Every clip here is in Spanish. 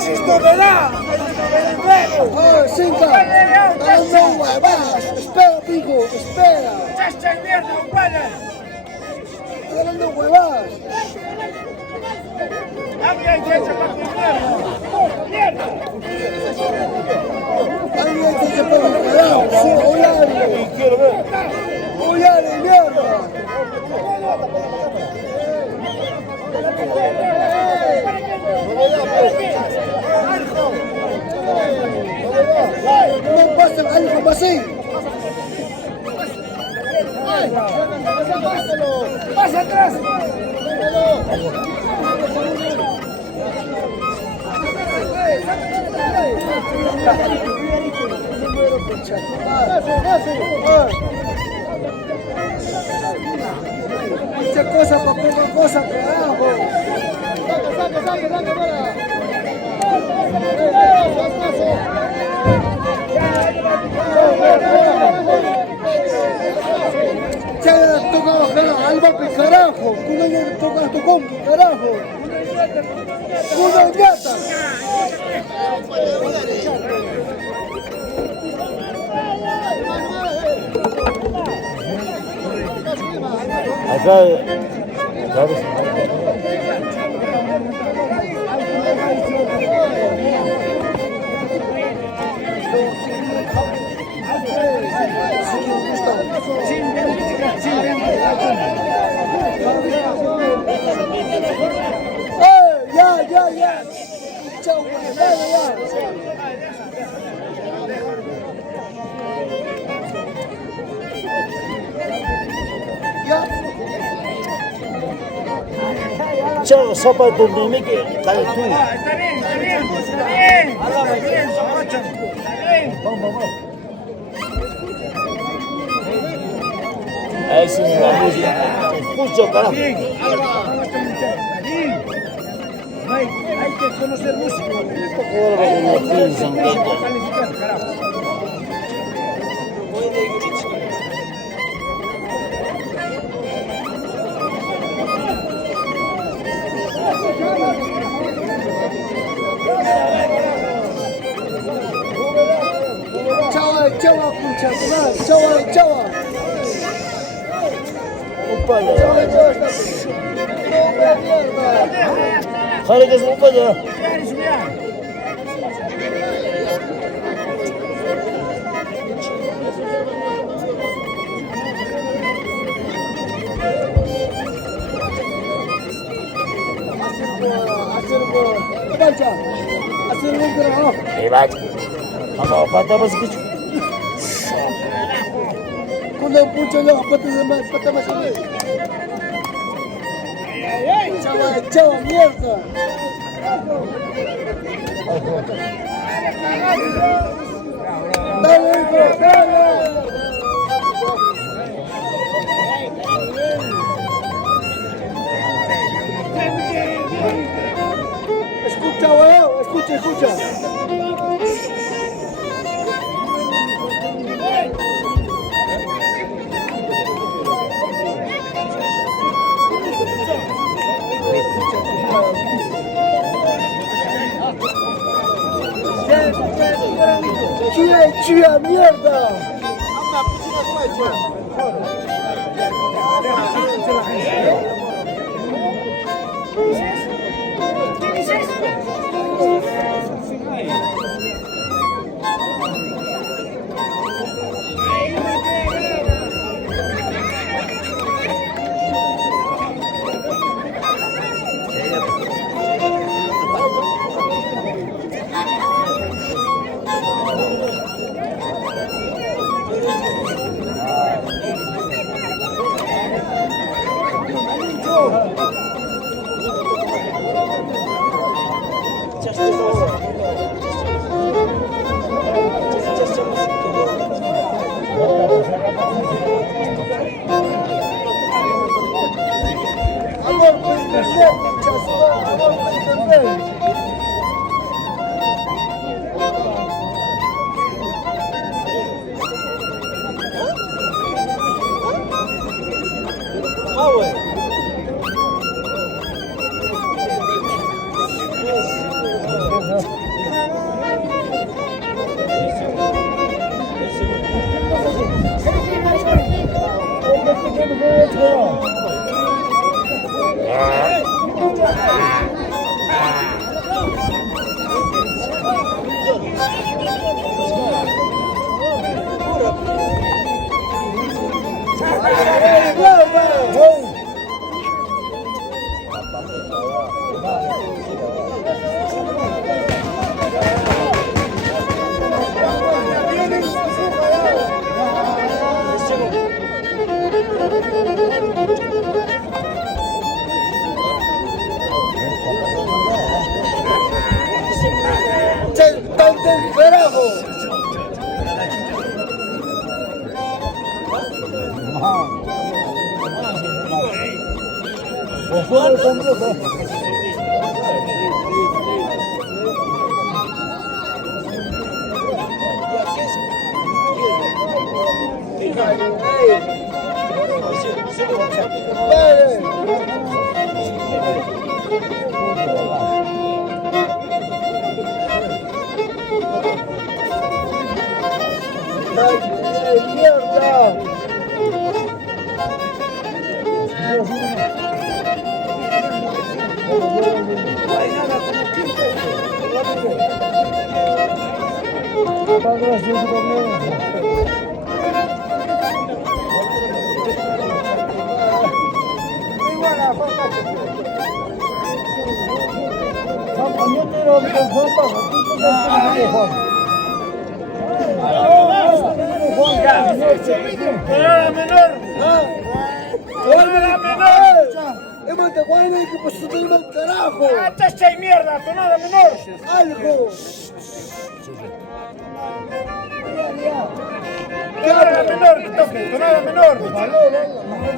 ¡Esa es novedad! ¡Oh, Cinca! ¡Dame huevadas! ¡Espera, pico! ¡Espera! ¡Chacha mierda, huevada! ¡Dame huevadas! ¡Alguien que echa para mierda! ¡Mierda! ¡Alguien que se ponga el carajo! ¡Oyale! ¡Oyale, mierda! No pasa algo así. ¡Pasa atrás! Mucha cosa para poca cosa, carajo. Saca, para. Ya toca bajar alba, carajo. Tú le toca a tu compi, carajo. Una gata. Acá, claro. Ya. Chao, ya. Chao, sopa de mimi que cae tú. Está bien. Vamos. Ahí sí la música. Escucha, carajo. Hay que conocer música. Chau. Upaya. Jale que es upaya. Apa apa segitu? Kuda pucuk lo apa tu zaman pertama sekali. Chau, mierda. Dale, dale. Escucha, weón, escucha. Chua, mierda. Tonada menor. Tonada menor. Hemos de guayna y que pues su tema un carajo. Chacha y mierda, tonada menor. Algo. Tonada menor, que toque, tonada menor.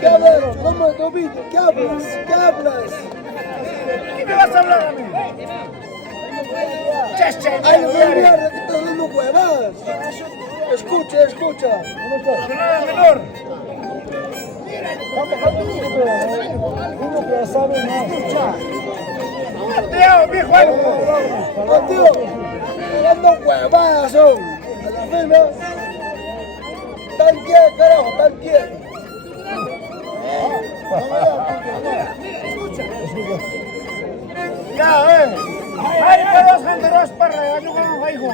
¿Qué hablas? ¿Cómo es Domingo? ¿Qué hablas? ¿Qué hablas? ¿Qué me vas a hablar a mí? Chacha y Ay, mierda. mierda, que estás dando huevas. Escucha, escucha. Tonada menor. Mateo, viejo algo. No, tío, dando huevadas son. A la pena. ¿Tan qué, carajo? ¿Tan qué? Ya, Ay, pedos janderos para yo como hijo.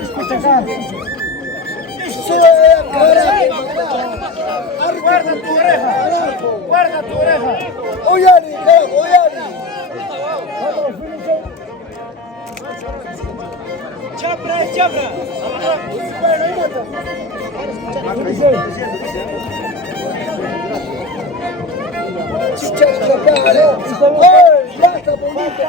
Escucha acá. Guarda tu oreja. Guarda tu oreja. Oyani, carajo, oyani. Chicha, para. ¡Ay, basta, bonita!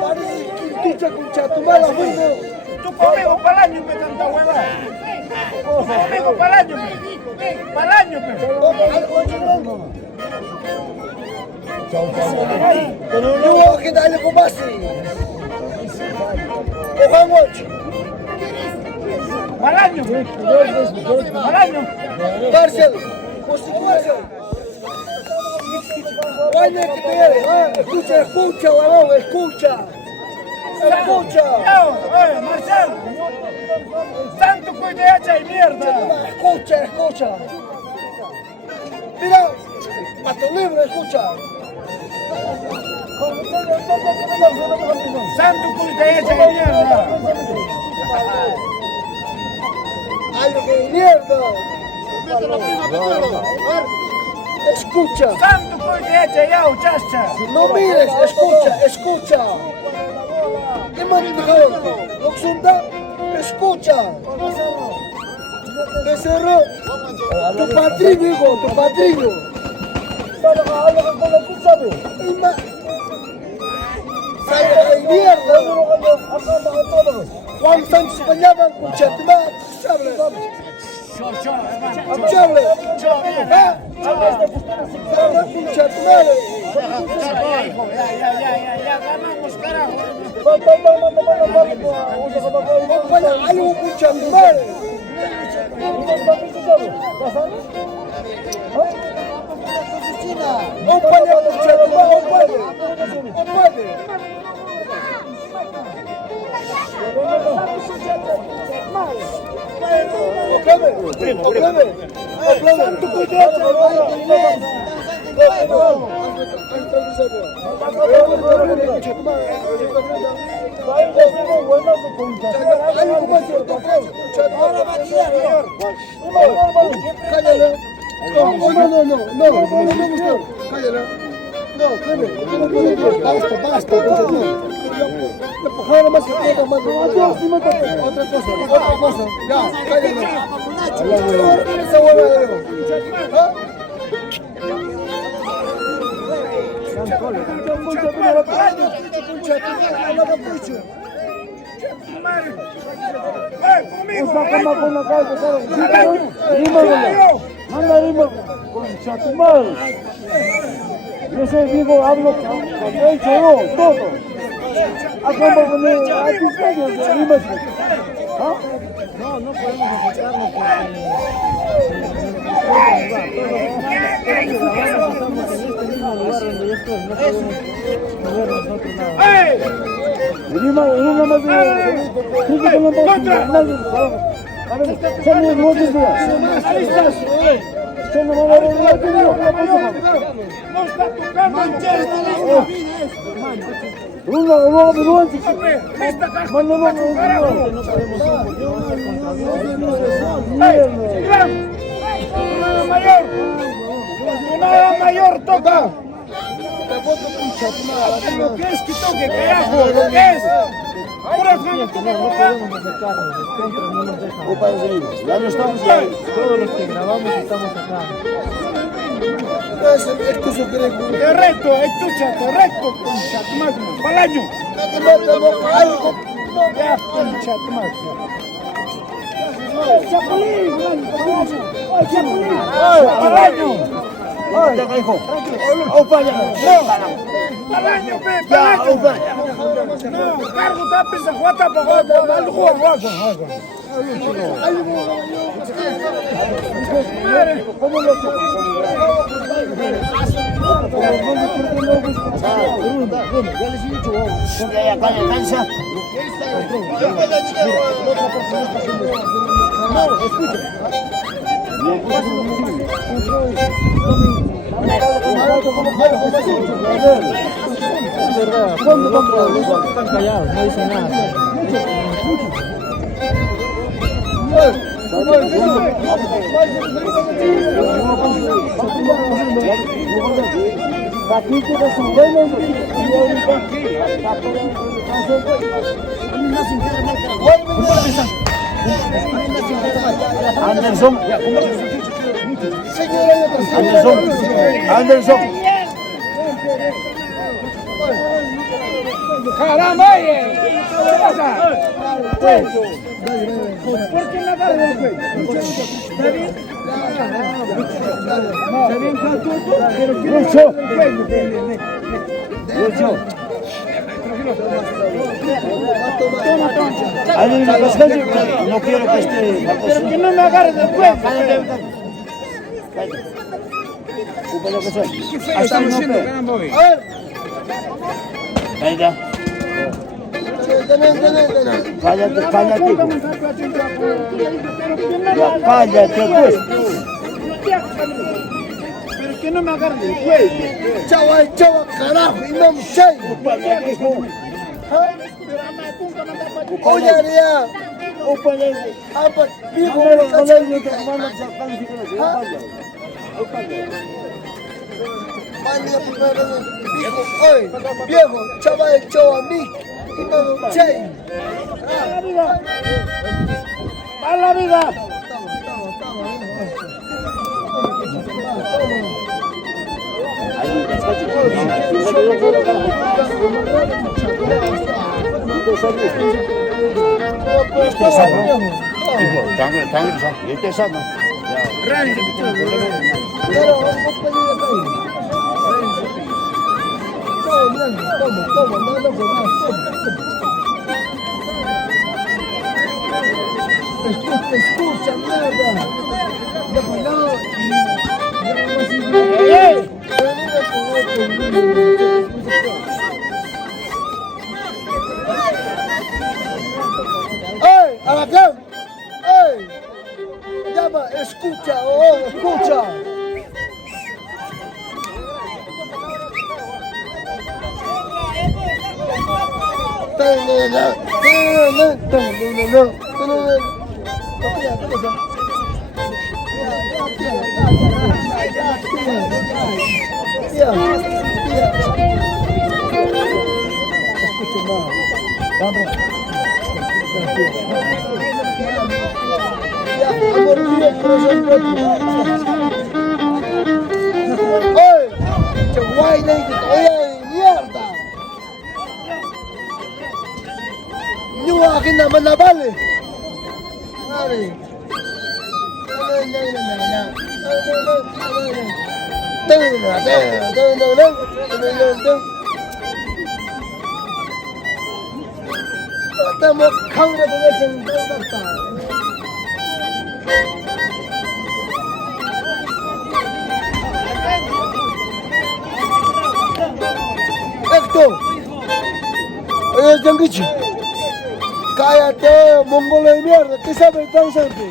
Parece quintucha con chatumala, bueno. Tú conmigo para el año, me tanta hueva. Conmigo para el año, para el año, Yo que dale con base. Vamos. para el año, para el año. Marcel, constitución. Oye, que te escucha, escucha, huevón, escucha. Escucha. Oye, Marcel. Santo cuidacha y mierda. Escucha, escucha. Mira, a tu libro, escucha. Santo cuidacha y mierda. Ay, que mierda. Escucha. Santo cuidacha ya, chacha. No mires, escucha, escucha. ¿Qué más dijo? Luxunda, escucha. Becerro, tu padrino, hijo, tu padrino. ¡Salga de mierda! Juan Sánchez Peñaban con Chatman. Amcable. Concha tu madre. Ya ganamos, carajo. Algo concha tu madre. Ópale, concha tu madre, ópale. Basta, otra cosa, ya, cállate. Esa huevadero. Yo soy vivo, hablo con él, todo. Acompáñame a tus medios de Lima. No podemos acercarnos porque estamos en este mismo lugar donde yo estoy, no podemos mover nosotros nada. Lima, nada más a ver, son mis voces, no van a arreglar, ¿qué digo? No está tocando. Una vergüenza. Nada mayor toca. ¿Qué es que toque? ¿Qué es? Ahora no podemos acercarnos, los contras no nos dejan. Ya no estamos Todos los que grabamos estamos acá. Correcto, correcto, concha tu máquina. Palaño. Ya, concha tu máquina. Chapulín. Palaño. Palaño, no, cargo tapis a juata para juata, mal juego. ¿Cómo lo Ya cansa. ¿Cuándo están callados? No dicen nada. Anderson. ¡Caramba, oye! ¿Qué pasa? ¿Por qué la cara del cuello? ¿Está bien? ¿Está bien, Francisco? Pero ¿qué le pasa al cuello? No quiero que esté. Pero que no me agarre del cuello. ¿Qué estamos haciendo, caramba, oye? Venga. Cállate. Ya, cállate, pues. Pero que no me agarre del cuello. Chava, carajo, y no me chay. Oye, Aria. Viejo, viejo, chava echó a mí y no me chay. ¡A la vida! 이거 당근사 이때 사나. Pero, un poco de detalle. Toma, no por más. Escucha, mierda. De cuidado y ¡ey! ¡Alacrán! ¡Ey! Llama, escucha, oh, escucha. ¡Oye! ¡Qué guay, oye, mierda! Yung akin naman na bali. Pare. Tamo khang na ba sing ta. Esto. Jangichi. Cállate, mongolo de mierda. ¿Qué sabes tan simple?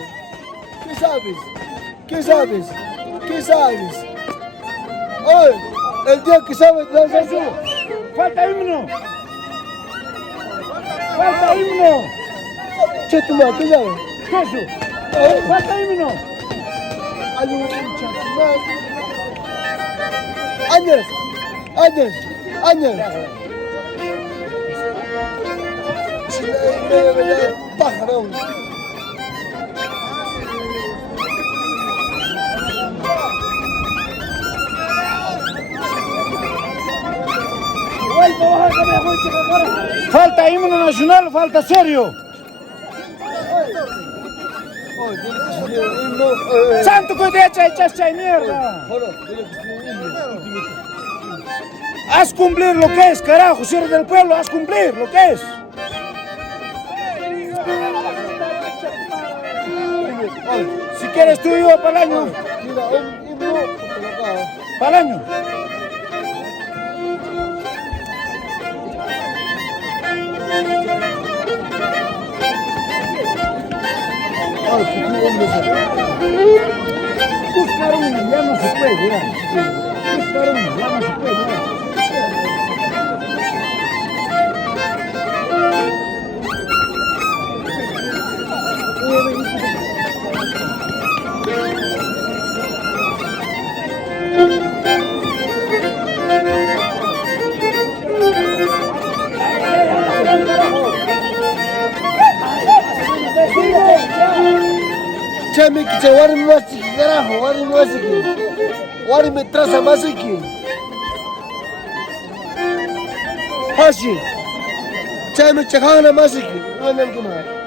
¿Qué sabes? ¿Qué sabes? ¿Qué sabes? Oye, el día que sabes tan simple. Falta himno. Falta himno. Che, tu madre, ¿qué sabes? ¿Qué es eso? Falta himno. Hay un chatumán. Años, años, años. Pájaro. Falta himno nacional, falta serio. Santo que te echa mierda. Haz cumplir lo que es, carajo, si eres del pueblo, haz cumplir lo que es. Si quieres tú y yo para el año. Mira, un himno. Para el año. Buscar uno, ya no se puede, ya. Buscar uno, ya no se puede, ya. Chame que wari mi wasiki, carajo, wari mi wasiki. Wari mi traza masiki. Hashi. Chame chakana masiki. No, no, no.